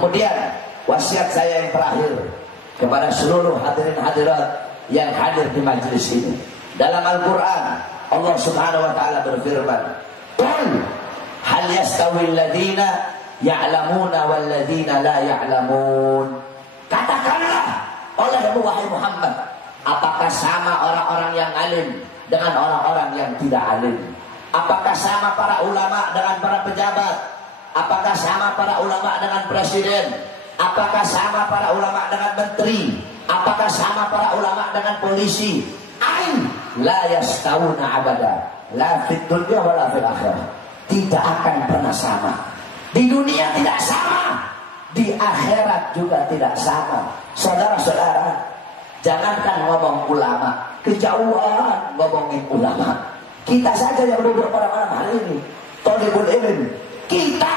Kemudian wasiat saya yang terakhir kepada seluruh hadirin hadirat yang hadir di majelis ini. Dalam Al-Quran Allah Subhanahu wa ta'ala berfirman, "Qul hal yastawil ladzina ya'lamuna wal ladzina la ya'lamun." Katakanlah olehmu wahai Muhammad, apakah sama orang-orang yang alim dengan orang-orang yang tidak alim? Apakah sama para ulama dengan para pejabat? Apakah sama para ulama dengan presiden? Apakah sama para ulama dengan menteri? Apakah sama para ulama dengan polisi? Ain la yastawuna abada, la fid dunya wala fil akhirah. Tidak akan pernah sama. Di dunia tidak sama, di akhirat juga tidak sama. Saudara-saudara, jangankan ngomong ulama, kejauhan ngomongin ulama. Kita saja yang duduk pada malam hari ini, thalibul ilm, kita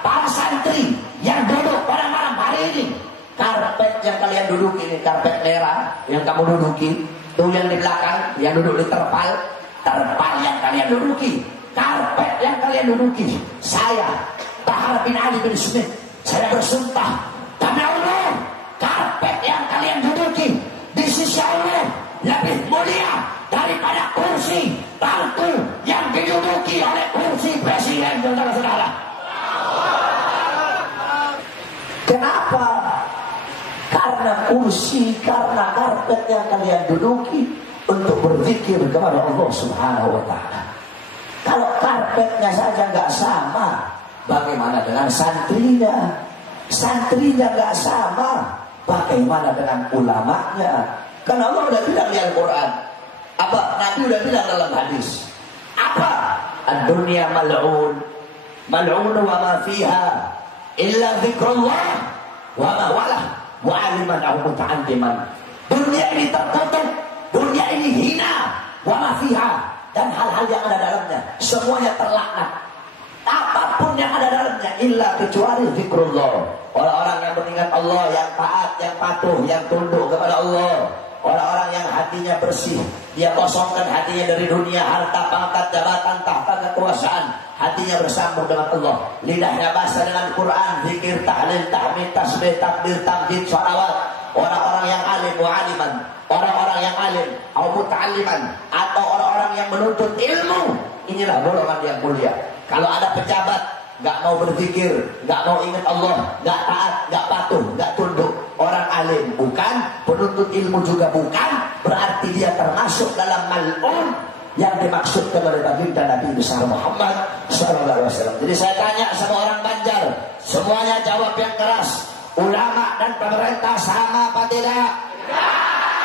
para santri yang duduk pada malam hari ini, karpet yang kalian duduki ini, karpet merah yang kamu duduki, tuh yang di belakang yang duduk di terpal yang kalian duduki, karpet yang kalian duduki. Saya Bahar bin Ali bin Smith, saya bersumpah demi Allah, karpet yang kalian duduki di sisi Allah lebih mulia daripada kursi bangku yang diduduki oleh kursi presiden, saudara-saudara. Kenapa? Karena kursi, karena karpet yang kalian duduki untuk berzikir kepada Allah Subhanahu wa ta'ala. Kalau karpetnya saja nggak sama, bagaimana dengan santrinya? Santrinya nggak sama, bagaimana dengan ulamanya? Karena Allah udah bilang di Al-Quran, apa? Nabi udah bilang dalam hadis, apa? Ad-dunya mal'un, mal'un wa ma fiha illa zikrullah wa ma walah wa aliman aw muta'alliman. Dunia ini tertutup, dunia ini hina, wa ma fiha, dan hal-hal yang ada dalamnya semuanya terlaknat. Apapun yang ada dalamnya illa kecuali zikrullah. Orang-orang yang mengingat Allah, yang taat, yang patuh, yang tunduk kepada Allah. Orang-orang yang hatinya bersih, dia kosongkan hatinya dari dunia, harta, pangkat, jabatan, tahta, kekuasaan. Hatinya bersambung dengan Allah. Lidahnya basah dengan Quran, zikir, tahlil, tahmid, tasbih, takbir, tamjid, sholawat. Orang-orang yang alim, mu'aliman. Orang-orang yang alim, atau muta'alliman, atau orang-orang yang menuntut ilmu. Inilah golongan yang mulia. Kalau ada pejabat nggak mau berzikir, nggak mau ingat Allah, nggak taat, nggak patuh, nggak tunduk, orang alim bukan, penuntut ilmu juga bukan, berarti dia termasuk dalam mal'un yang dimaksudkan oleh baginda Nabi besar Muhammad SAW. Jadi saya tanya sama orang Banjar, semuanya jawab yang keras. Ulama dan pemerintah sama apa tidak?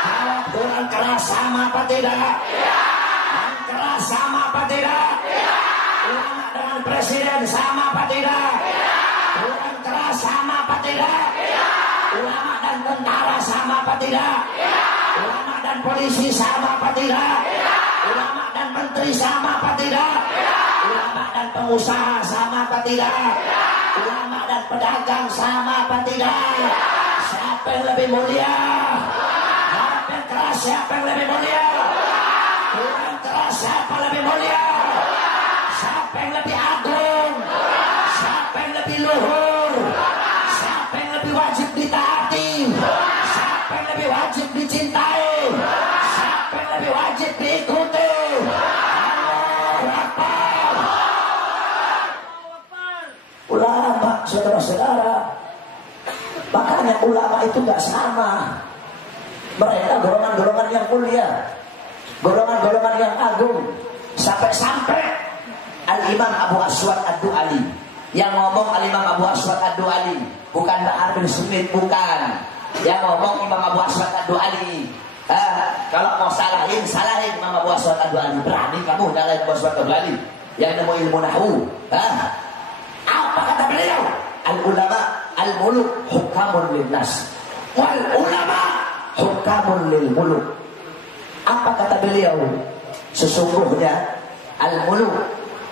Jawab dengan keras, sama apa tidak? Yang keras sama apa tidak? Ulama dengan presiden sama apa tidak? Dengan keras sama apa tidak? Ulama dan tentara sama apa tidak? Ulama dan polisi sama apa tidak? Ulama dan menteri sama apa tidak? Ulama dan pengusaha sama apa tidak? Ulama dan pedagang sama apa tidak? Siapa yang lebih mulia? Jawab yang keras, siapa yang lebih mulia? Yang keras, siapa lebih mulia? Siapa yang lebih agung? Siapa yang lebih luhur? Siapa yang lebih wajib ditaati? Siapa yang lebih wajib dicintai? Siapa yang lebih wajib diikuti? Ulama, saudara-saudara, makanya ulama itu gak sama. Mereka golongan-golongan yang mulia, golongan-golongan yang agung. Sampai-sampai Al-Imam Abu Aswad Ad-Du'ali, yang ngomong Al-Imam Abu Aswad Ad-Du'ali, bukan Bahar bin Smith, bukan. Yang ngomong Imam Abu Aswad Ad-Du'ali. Kalau mau salahin Imam Abu Aswad Ad-Du'ali. Berani kamu nyalahin Abu Aswad Ad-Du'ali yang nemu ilmu nahwu. Apa kata beliau? Al-ulama al-muluk hukamun lin-nas, wal ulama hukamun lil muluk. Apa kata beliau? Sesungguhnya al-muluk,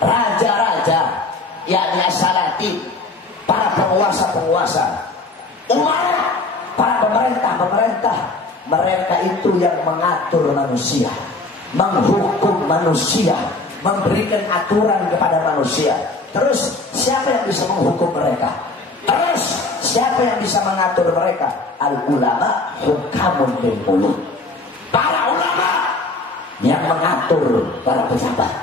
raja-raja, yakni as-salati, para penguasa-penguasa, umara, para pemerintah-pemerintah, mereka itu yang mengatur manusia, menghukum manusia, memberikan aturan kepada manusia. Terus siapa yang bisa menghukum mereka? Terus Siapa yang bisa mengatur mereka? Al ulama hukamun bil qulub. Para ulama yang mengatur para pejabat.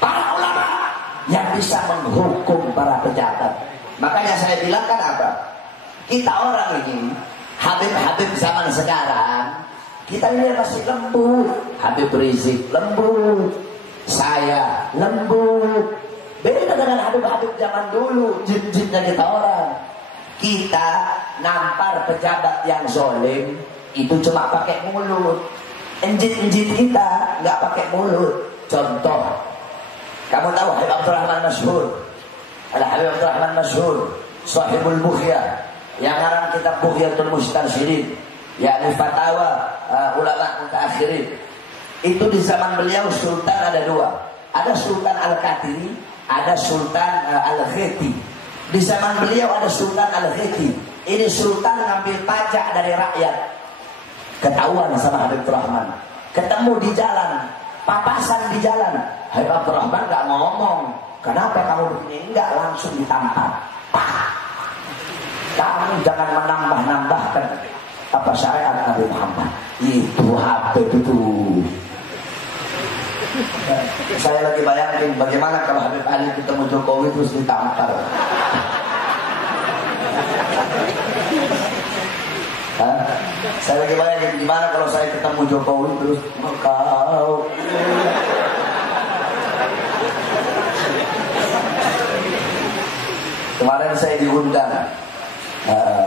Para ulama yang bisa menghukum para pejabat. Makanya saya bilang kan apa? Kita orang ini, Habib-habib zaman sekarang, kita ini masih lembut. Habib Rizik lembut, saya lembut. Beda dengan Habib-habib zaman dulu, jin-jinnya kita orang. Kita nampar pejabat yang zolim itu cuma pakai mulut. Enjit-enjit kita nggak pakai mulut. Contoh, kamu tahu Habib Abdurrahman Masyhur? Ada Habib Abdurrahman Masyhur, Sahibul Bukhya, yang ngarang kitab Bukhyatul Mustarsyidin, yakni fatwa ulama mutaakhirin. Itu di zaman beliau sultan ada dua. Ada Sultan Al-Qadiri, ada Sultan Al-Kheti. Di zaman beliau ada Sultan Al-Kheti. Ini sultan ngambil pajak dari rakyat. Ketahuan sama Habib Abdurrahman. Ketemu di jalan, papasan di jalan. Habib Abdurrahman gak ngomong. Kenapa kamu begini? Enggak, langsung ditampar. Kamu jangan menambah-nambahkan apa syariat Nabi Muhammad. Itu Habib itu. Saya lagi bayangin bagaimana kalau Habib Ali ketemu Jokowi terus ditampar. Saya lagi bayangin gimana kalau saya ketemu Jokowi terus kau. Kemarin saya diundang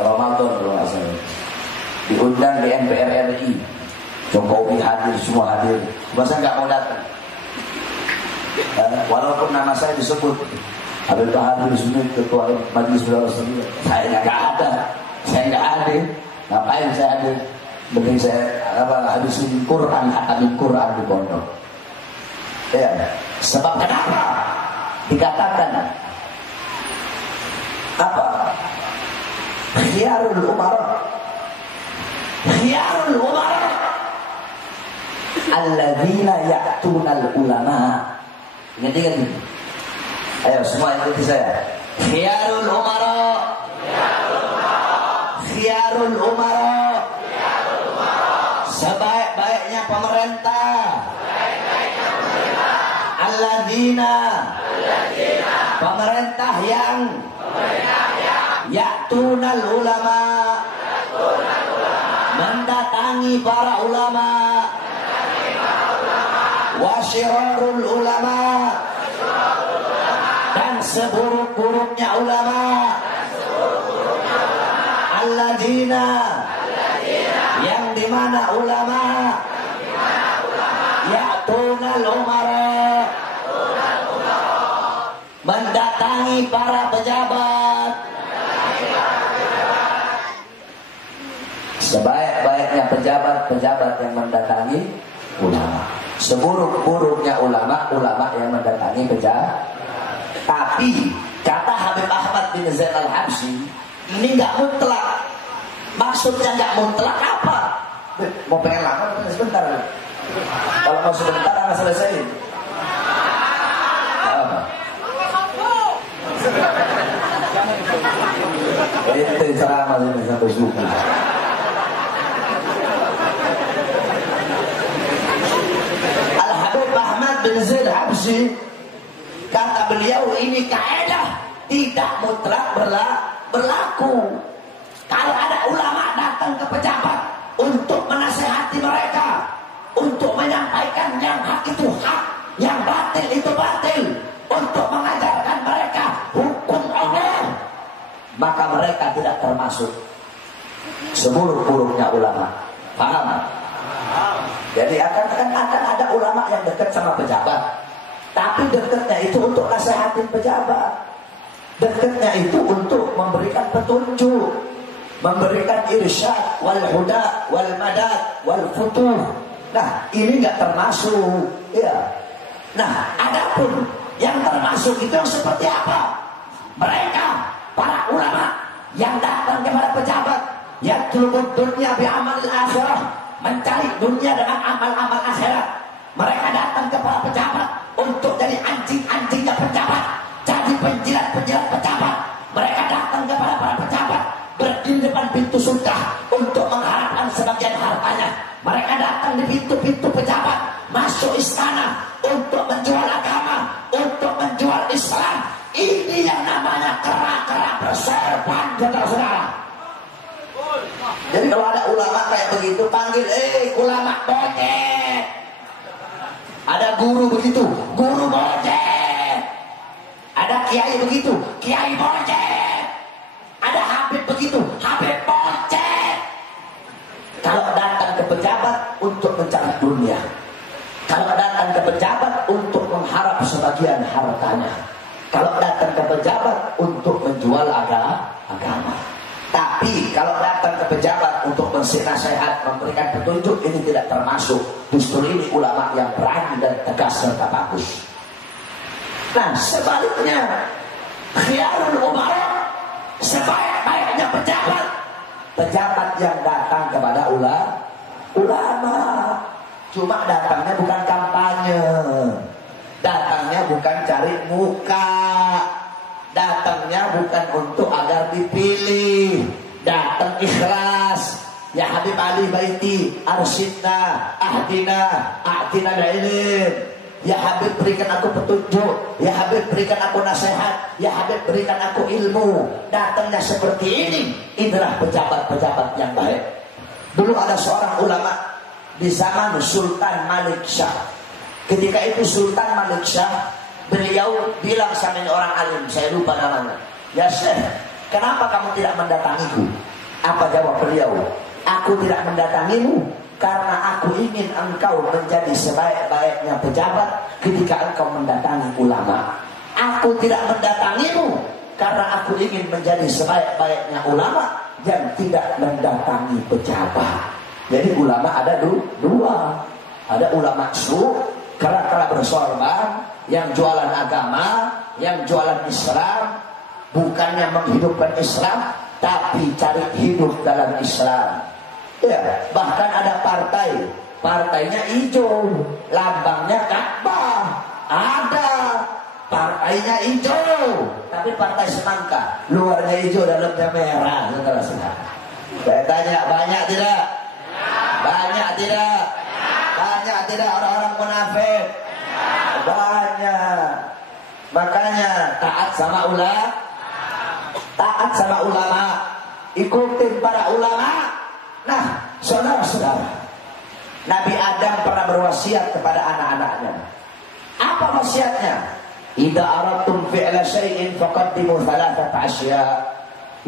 Ramadan kalau nggak salah, diundang di MPR RI. Jokowi hadir, semua hadir. Masa nggak mau datang? Walaupun nama saya disebut Habib Bahar Bismillah, Ketua Majelis Ulama Islam, saya nggak ada, saya nggak hadir. Ngapain saya hadir? Mending saya habisin Quran, hatamin Quran di pondok. Ya, sebab kenapa dikatakan apa? Khiyarul umara, khiyarul umara alladzina ya'tunal ulama. Ingat kan? Ayo semua ikuti saya. Khiyarul umara, khiyarul umara, sebaik-baiknya pemerintah, alladzina, pemerintah yang ya'tunal ulama, mendatangi para ulama, wasyirarul ulama, dan seburuk-buruknya ulama, alladzina, yang dimana ulama ya'tunal umara, mendatangi para pejabat. Sebaik-baiknya pejabat-pejabat yang mendatangi ulama, seburuk-buruknya ulama-ulama yang mendatangi pejabat. Tapi kata Habib Ahmad bin Zaid Al-Habsyi, ini nggak mutlak. Maksudnya nggak mutlak apa? Mau pengen lama sebentar. Kalau mau sebentar akan selesai. Itu ceramah ini sampai subuh. Al-Habib Ahmad bin Zaid Habsyi, kata beliau, ini kaidah tidak mutlak berlaku. Kalau ada ulama datang ke pejabat untuk menasehati mereka, untuk menyampaikan yang hak itu hak, yang batil itu batil, untuk mengajarkan mereka hukum Allah, maka mereka tidak termasuk seburuk-buruknya ulama. Paham? Jadi akan ada ulama yang dekat sama pejabat, tapi dekatnya itu untuk nasihatin pejabat, dekatnya itu untuk memberikan petunjuk, memberikan irsyad wal huda wal madad wal futuh. Nah, ini nggak termasuk, ya. Nah, adapun yang termasuk itu yang seperti apa? Mereka para ulama yang datang kepada pejabat, yatlubud dunya bi amalil akhirah, mencari dunia dengan amal-amal akhirat. Mereka datang kepada pejabat untuk jadi anjing-anjingnya pejabat, jadi penjilat-penjilat pejabat. Mereka datang kepada para pejabat pintu surga untuk mengharapkan sebagian hartanya. Mereka datang di pintu-pintu pejabat, masuk istana untuk menjual agama, untuk menjual Islam. Ini yang namanya kera-kera berserban, saudara-saudara. Jadi kalau ada ulama kayak begitu, panggil, ulama bocet. Ada guru begitu, guru bocet. Ada kiai begitu, kiai bocet. Ada habib begitu, habib bocet. Kalau datang ke pejabat untuk mencari dunia, kalau datang ke pejabat untuk mengharap sebagian hartanya, kalau datang ke pejabat untuk menjual agama. Tapi kalau datang ke pejabat untuk bersih nasihat, memberikan petunjuk, ini tidak termasuk. Justru ini ulama yang berani dan tegas serta bagus. Nah, sebaliknya, khiyarul umara, sebaik-baiknya pejabat, pejabat yang datang kepada ulama. Cuma datangnya bukan kampanye, datangnya bukan cari muka, datangnya bukan untuk agar dipilih, datang ikhlas. Ya Habib Ali Baiti, arsyidna, a'tina ilm. Ya Habib berikan aku petunjuk, ya Habib berikan aku nasihat, ya Habib berikan aku ilmu. Datangnya seperti ini. Inilah pejabat-pejabat yang baik. Dulu ada seorang ulama di zaman Sultan Malik Shah. Ketika itu Sultan Malik Shah, beliau bilang sama orang alim, saya lupa namanya, ya Syekh, kenapa kamu tidak mendatangiku? Apa jawab beliau? Aku tidak mendatangimu karena aku ingin engkau menjadi sebaik-baiknya pejabat ketika engkau mendatangi ulama. Aku tidak mendatangimu karena aku ingin menjadi sebaik-baiknya ulama yang tidak mendatangi pejabat. Jadi ulama ada dua. Ada ulama su, kera-kera bersorban, yang jualan agama, yang jualan Islam, bukannya menghidupkan Islam, tapi cari hidup dalam Islam. Ya, bahkan ada partainya hijau, lambangnya Ka'bah. Ada partainya hijau, tapi partai semangka, luarnya hijau, dalamnya merah. Saya tanya, banyak tidak? Banyak tidak? Banyak tidak orang-orang munafik? Banyak. Makanya taat sama ulama, ikutin para ulama. Nah, saudara-saudara, Nabi Adam pernah berwasiat kepada anak-anaknya. Apa wasiatnya? Idza aradtum fi'la syai'in faqaddimu thalathata asya.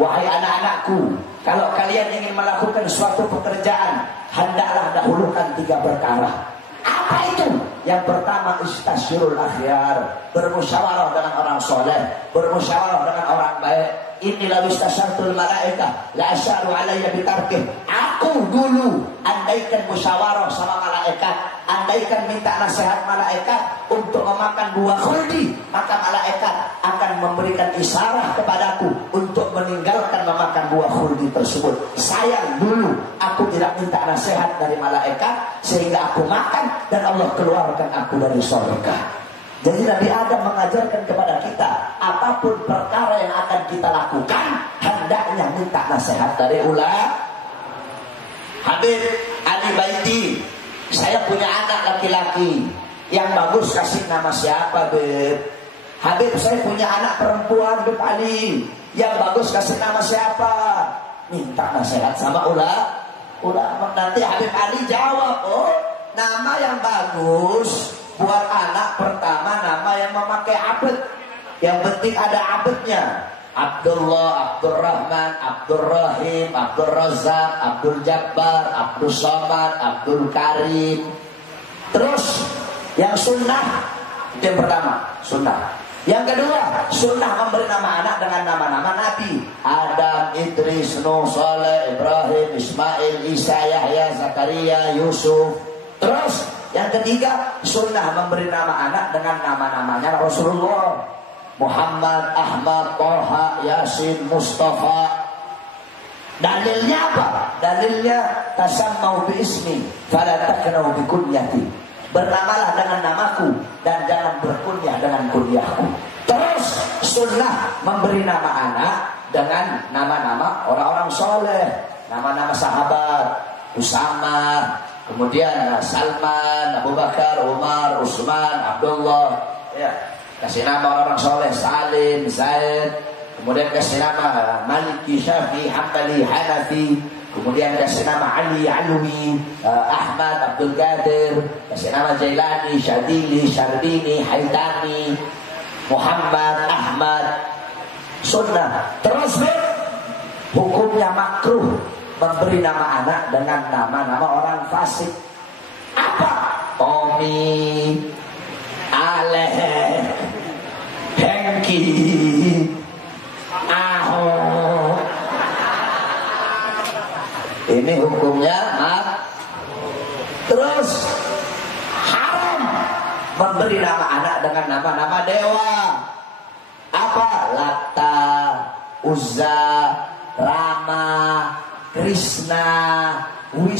Wahai anak-anakku, kalau kalian ingin melakukan suatu pekerjaan, hendaklah dahulukan 3 perkara. Apa itu? Yang pertama, istasyirul akhyar, bermusyawarah dengan orang soleh, bermusyawarah dengan orang baik. Inilah istasyaratul malaikah la asyaru alayya bitarkih. Aku dulu andaikan musyawarah sama malaikat, andaikan minta nasihat malaikat untuk memakan buah khuldi, maka malaikat akan memberikan isyarat kepadaku untuk meninggalkan memakan buah khuldi tersebut. Sayang dulu aku tidak minta nasihat dari malaikat sehingga aku makan dan Allah keluarkan aku dari surga. Jadi Nabi Adam mengajarkan kepada kita, apapun perkara yang akan kita lakukan, hendaknya minta nasihat dari ulama. Habib Ali Baiti, saya punya anak laki-laki, yang bagus kasih nama siapa, Beb? Habib, saya punya anak perempuan, Beb Ali, yang bagus kasih nama siapa? Minta nasihat sama ulama. Nanti Habib Ali jawab, oh, nama yang bagus buat anak pertama, nama yang memakai abad. Yang penting ada abadnya. Abdullah, Abdurrahman, Abdurrahim, Abdul Razak, Abdul Jabbar, Abdul Somad, Abdul Karim. Terus yang sunnah, itu yang pertama, sunnah. Yang kedua, sunnah memberi nama anak dengan nama-nama Nabi. Adam, Idris, Nuh, Saleh, Ibrahim, Ismail, Isa, Yahya, Zakaria, Yusuf. Terus yang ketiga, sunnah memberi nama anak dengan nama-namanya Rasulullah. Muhammad, Ahmad, Toha, Yasin, Mustafa. Dalilnya apa? Dalilnya tasammau bi ismi fala taknau bi kunyati. Bernamalah dengan namaku dan jangan berkunyah dengan kunyahku. Terus sunnah memberi nama anak dengan nama-nama orang-orang soleh, nama-nama sahabat, Usama, kemudian Salman, Abu Bakar, Umar, Utsman, Abdullah, ya. Kasih nama orang soleh, Salim, Zaid, kemudian kasih nama Maliki, Syafi'i, Hambali, Hanafi, kemudian kasih nama Ali, Alwi, Ahmad, Abdul Qadir, kasih nama Jailani, Syadili, Syarbini, Haitami, Muhammad, Ahmad. Sunnah. Terus hukumnya makruh memberi nama anak dengan nama-nama orang fasik. Apa? Tommy, Aleh, Hengki, Ahok. Ini hukumnya terus haram memberi nama anak dengan nama-nama dewa. Apa? Lata, Uzza, Rama, Krishna, Wisnu.